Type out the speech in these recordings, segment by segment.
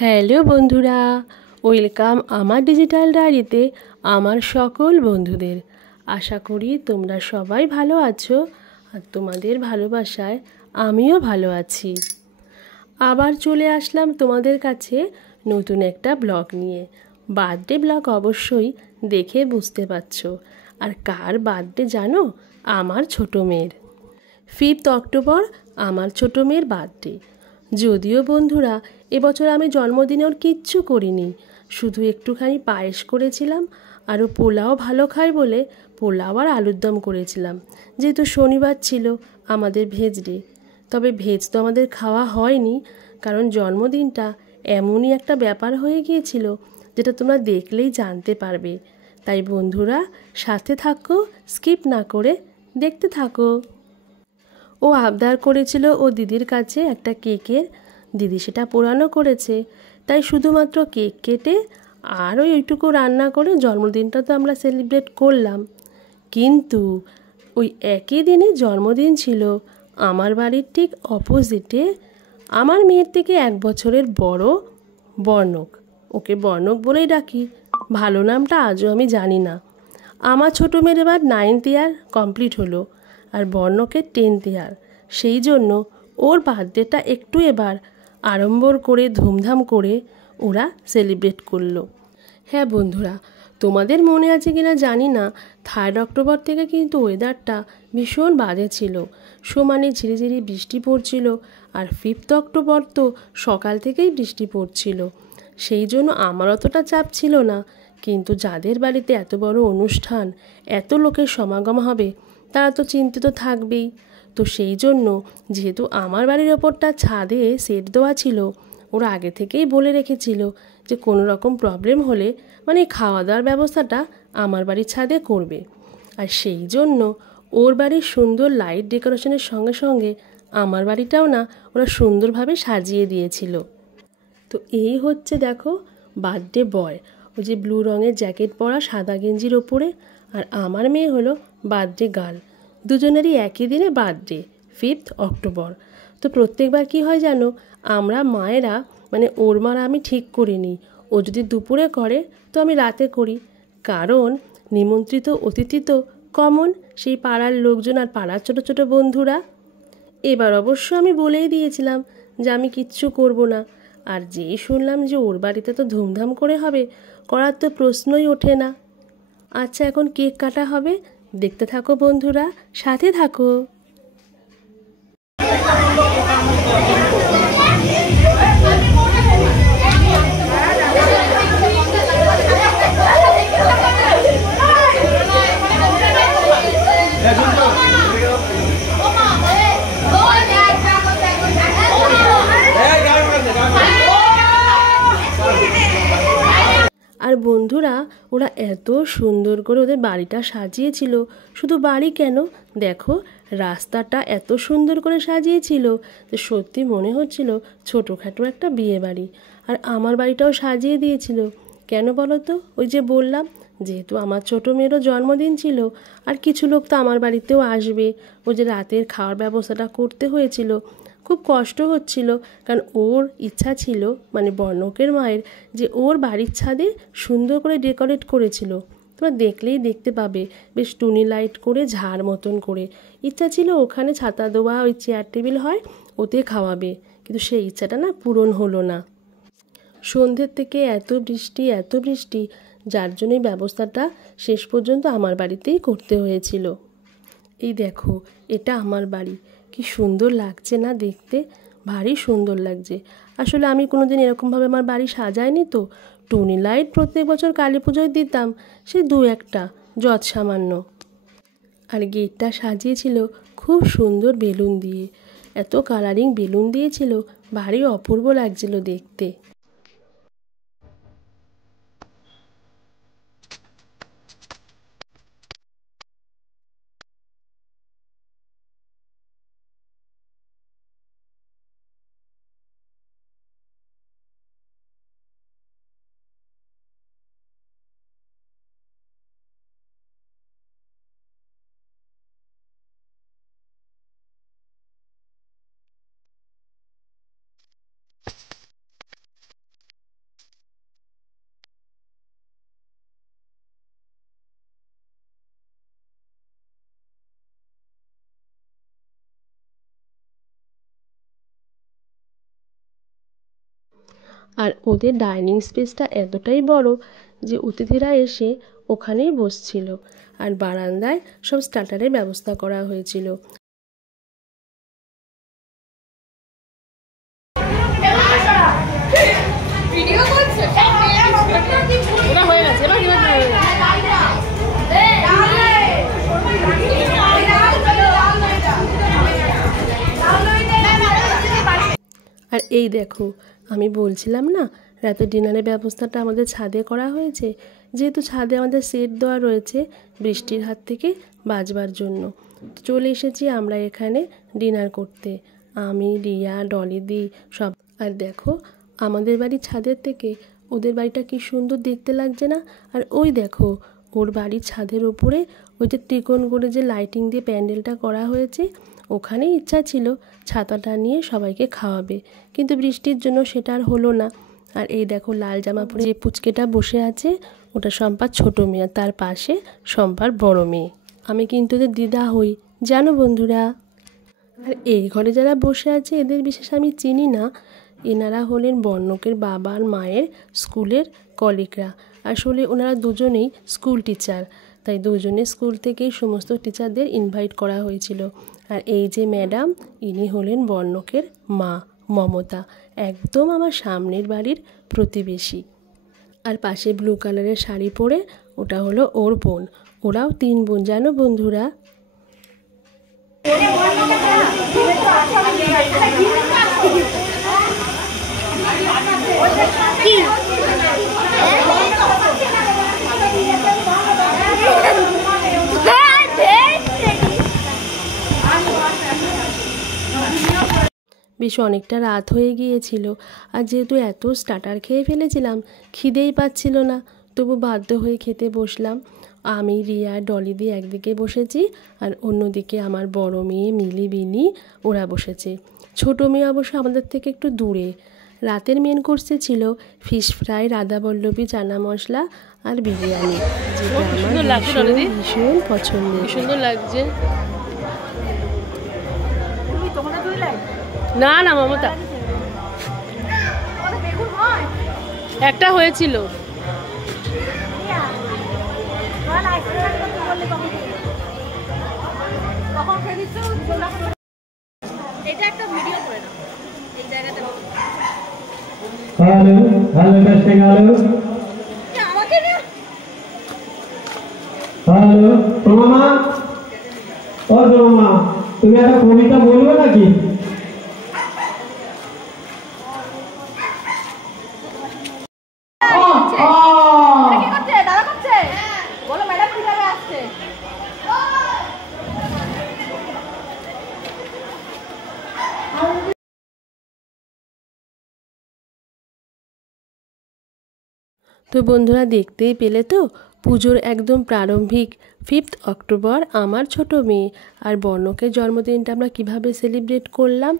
Hello বন্ধুরা, welcome আমার digital ডায়েরিতে আমার সকল বন্ধুদের। আশা করি তোমরা সবাই ভালো আছো আর তোমাদের ভালোবাসায় আমিও ভালো আছি। আবার চলে আসলাম তোমাদের কাছে নতুন একটা ব্লগ নিয়ে। বার্থডে ব্লগ অবশ্যই দেখে বুঝতে পারছো। আর কার বার্থডে জানো? আমার ছোট মেয়ের। 5th অক্টোবর আমার ছোট মেয়ের বার্থডে। যদিও বন্ধুরা এবছর আমি জন্মদিনে ওর কিচ্ছু করিনি, শুধু একটুখানি পায়েস করেছিলাম আর ও পোলাও ভালো খায় বলে পোলাও আর আলুর দম করেছিলাম, যেহেতু শনিবার ছিল আমাদের ভেজ ডে। তবে ভেজ তো আমাদের খাওয়া হয়নি, কারণ জন্মদিনটা এমনই একটা ব্যাপার হয়ে গিয়েছিল যেটা তোমরা দেখলেই জানতে পারবে। তাই বন্ধুরা সাথে থাকো, স্কিপ না করে দেখতে থাকো। ও আবদার করেছিল ও দিদির কাছে একটা কেকের, দিদি সেটা পোড়ানো করেছে। তাই শুধুমাত্র কেক কেটে আর ওইটুকু রান্না করে জন্মদিনটা তো আমরা সেলিব্রেট করলাম। কিন্তু ওই একই দিনে জন্মদিন ছিল আমার বাড়ির ঠিক অপোজিটে আমার মেয়ের থেকে 1 বছরের বড় বর্ণক। ওকে বর্ণক বলেই ডাকি, ভালো নামটা আজও আমি জানি না। আমার ছোটো মেয়ের এবার 9th ইয়ার কমপ্লিট হলো আর বর্ণকের 10th ইয়ার। সেই জন্য ওর বার্থডেটা একটু এবার আড়ম্বর করে ধুমধাম করে ওরা সেলিব্রেট করলো। হ্যাঁ বন্ধুরা, তোমাদের মনে আছে কিনা জানি না, 3rd অক্টোবর থেকে কিন্তু ওয়েদারটা ভীষণ বাজে ছিল, সমানে ঝিরিঝিরি বৃষ্টি পড়ছিল। আর 5th অক্টোবর তো সকাল থেকেই বৃষ্টি পড়ছিল। সেই জন্য আমার অতটা চাপ ছিল না, কিন্তু যাদের বাড়িতে এত বড় অনুষ্ঠান, এত লোকের সমাগম হবে, তারা তো চিন্তিত থাকবেই। তো সেই জন্য যেহেতু আমার বাড়ির ওপরটা ছাদে সেট দেওয়া ছিল, ওরা আগে থেকেই বলে রেখেছিল যে কোনো রকম প্রবলেম হলে মানে খাওয়া দাওয়ার ব্যবস্থাটা আমার বাড়ির ছাদে করবে। আর সেই জন্য ওর বাড়ির সুন্দর লাইট ডেকোরেশনের সঙ্গে সঙ্গে আমার বাড়িটাও না ওরা সুন্দরভাবে সাজিয়ে দিয়েছিল। তো এই হচ্ছে দেখো বার্থডে বয়, ওই যে ব্লু রঙের জ্যাকেট পরা সাদা গেঞ্জির ওপরে। আর আমার মেয়ে হলো বার্থডে গার্ল। দুজনেরই একই দিনে বার্থডে, 5th অক্টোবর। তো প্রত্যেকবার কি হয় জানো, আমরা মায়েরা মানে ওর মার আমি ঠিক করিনি, ও যদি দুপুরে করে তো আমি রাতে করি, কারণ নিমন্ত্রিত অতিথি তো কমন, সেই পাড়ার লোকজন আর পাড়ার ছোটো ছোটো বন্ধুরা। এবার অবশ্য আমি বলেই দিয়েছিলাম যে আমি কিচ্ছু করব না। আর যেই শুনলাম যে ওর বাড়িতে তো ধুমধাম করে হবে, করার তো প্রশ্নই ওঠে না। আচ্ছা, এখন কেক কাটা হবে, দেখতে থাকো বন্ধুরা, সাথে থাকো। আর বন্ধুরা ওরা এত সুন্দর করে ওদের বাড়িটা সাজিয়েছিল, শুধু বাড়ি কেন, দেখো রাস্তাটা এত সুন্দর করে সাজিয়েছিল যে সত্যি মনে হচ্ছিল ছোটোখাটো একটা বিয়ে বাড়ি। আর আমার বাড়িটাও সাজিয়ে দিয়েছিল। কেন বলো তো? ওই যে বললাম, যেহেতু আমার ছোটো মেয়েরও জন্মদিন ছিল আর কিছু লোক তো আমার বাড়িতেও আসবে, ওই যে রাতের খাওয়ার ব্যবস্থাটা করতে হয়েছিল। খুব কষ্ট হচ্ছিল, কারণ ওর ইচ্ছা ছিল মানে বর্ণকের মায়ের যে ওর বাড়ির ছাদে সুন্দর করে ডেকোরেট করেছিল। তোমরা দেখলেই দেখতে পাবে, বেশ টুনি লাইট করে ঝাড় মতন করে। ইচ্ছা ছিল ওখানে ছাতা দেওয়া ওই চেয়ার টেবিল হয়, ওতে খাওয়াবে, কিন্তু সেই ইচ্ছাটা না পূরণ হলো না। সন্ধ্যের থেকে এত বৃষ্টি এত বৃষ্টি, যার জন্যই ব্যবস্থাটা শেষ পর্যন্ত আমার বাড়িতেই করতে হয়েছিল। এই দেখো, এটা আমার বাড়ি, কি সুন্দর লাগছে না দেখতে, ভারী সুন্দর লাগছে। আসলে আমি কোনোদিন এরকমভাবে আমার বাড়ি সাজাইনি তো। টুনি লাইট প্রত্যেক বছর কালী পুজোয় দিতাম, সে 2-1টা যৎ সামান্য। আর গেটটা সাজিয়েছিল খুব সুন্দর বেলুন দিয়ে, এত কালারিং বেলুন দিয়েছিল, ভারী অপূর্ব লাগছিল দেখতে। আর ওদের ডাইনিং স্পেসটা এতটাই বড় যে অতিথিরা এসে ওখানেই বসছিল। আর বারান্দায় সব স্টার্টারের ব্যবস্থা করা হয়েছিল। আর এই দেখো, আমি বলছিলাম না রাতে ডিনারের ব্যবস্থাটা আমাদের ছাদে করা হয়েছে। যেহেতু ছাদে আমাদের সেট দেওয়া রয়েছে বৃষ্টির হাত থেকে বাঁচবার জন্য, চলে এসেছি আমরা এখানে ডিনার করতে। আমি, রিয়া, ডলিদি সব। আর দেখো, আমাদের বাড়ির ছাদের থেকে ওদের বাড়িটা কি সুন্দর দেখতে লাগছে না? আর ওই দেখো, ওর বাড়ির ছাদের ওপরে ওই যে ত্রিকোণ করে যে লাইটিং দিয়ে প্যান্ডেলটা করা হয়েছে, ওখানেই ইচ্ছা ছিল ছাতাটা নিয়ে সবাইকে খাওয়াবে, কিন্তু বৃষ্টির জন্য সেটা আর হলো না। আর এই দেখো, লাল জামা পরে যে পুচকেটা বসে আছে ওটা শম্পার ছোটো মেয়ে, তার পাশে শম্পার বড় মেয়ে। আমি কিন্তু ওদের দিদা হই, জানো বন্ধুরা। আর এই ঘরে যারা বসে আছে এদের বিশেষ আমি চিনি না। এনারা হলেন বর্ণকের বাবার মায়ের স্কুলের কলিগরা। আসলে ওনারা দুজনেই স্কুল টিচার, তাই দুজনে স্কুল থেকেই সমস্ত টিচারদের ইনভাইট করা হয়েছিল। আর এই যে ম্যাডাম, ইনি হলেন বর্ণকের মা মমতা, একদম আমার সামনের বাড়ির প্রতিবেশী। আর পাশে ব্লু কালারের শাড়ি পরে ওটা হলো ওর বোন। ওরাও 3 বোন, জানো বন্ধুরা। বেশ অনেকটা রাত হয়ে গিয়েছিল। আর যেহেতু এত স্টার্টার খেয়ে ফেলেছিলাম, খিদেই পাচ্ছিল না, তবু বাধ্য হয়ে খেতে বসলাম। আমি, রিয়া, ডলিদি একদিকে বসেছি, আর অন্যদিকে আমার বড় মেয়ে মিলি, বিনি ওরা বসেছে। ছোটো মেয়ে অবশ্য আমাদের থেকে একটু দূরে। রাতের মেন কোর্সে ছিল ফিশ ফ্রাই, রাধাবল্লভী চানা মশলা আর বিরিয়ানি, যেটা আমার ভীষণ পছন্দের। সুন্দর লাগছে। না না মমতা, একটা হয়েছিল। Hello hello testing, hello hello. তোমামা, ও তোমামা, তুমি একটা কবিতা বলবে নাকি? তো বন্ধুরা, দেখতেই পেলে তো পুজোর একদম প্রারম্ভিক 5 অক্টোবর আমার ছোট মেয়ে আর বর্ণকের জন্মদিনটা আমরা কিভাবে সেলিব্রেট করলাম।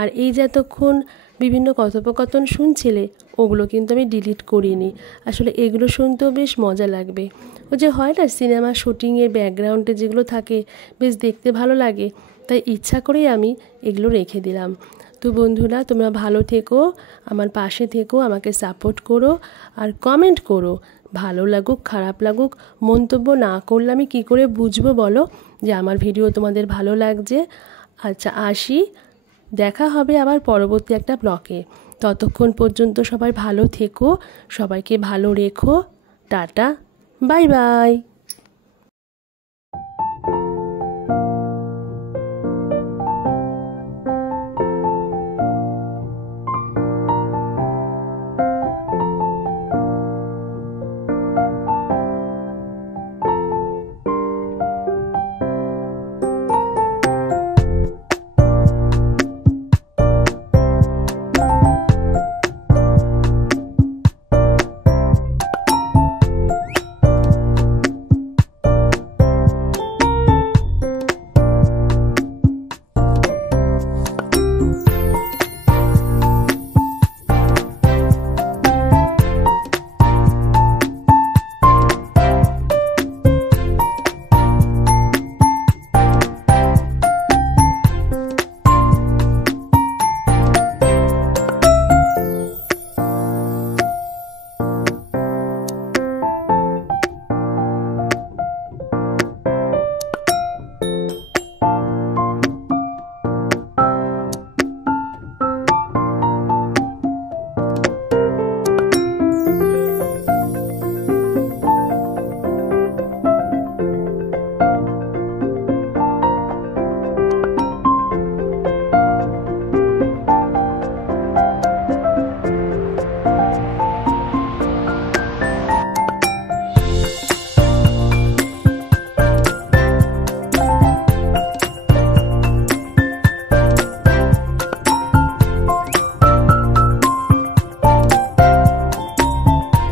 আর এই যে এতক্ষণ বিভিন্ন কথোপকথন শুনছিলে, ওগুলো কিন্তু আমি ডিলিট করিনি। আসলে এগুলো শুনতেও বেশ মজা লাগবে। ও যে হয় না, সিনেমা শুটিংয়ের ব্যাকগ্রাউন্ডে যেগুলো থাকে, বেশ দেখতে ভালো লাগে, তাই ইচ্ছা করেই আমি এগুলো রেখে দিলাম। তো বন্ধুরা, তোমরা ভালো থেকো, আমার পাশে থেকো, আমাকে সাপোর্ট করো আর কমেন্ট করো। ভালো লাগুক খারাপ লাগুক, মন্তব্য না করলে আমি কী করে বুঝবো বলো যে আমার ভিডিও তোমাদের ভালো লাগছে। আচ্ছা, আসি, দেখা হবে আবার পরবর্তী একটা ব্লগে। ততক্ষণ পর্যন্ত সবাই ভালো থেকো, সবাইকে ভালো রেখো। Tata, bye bye.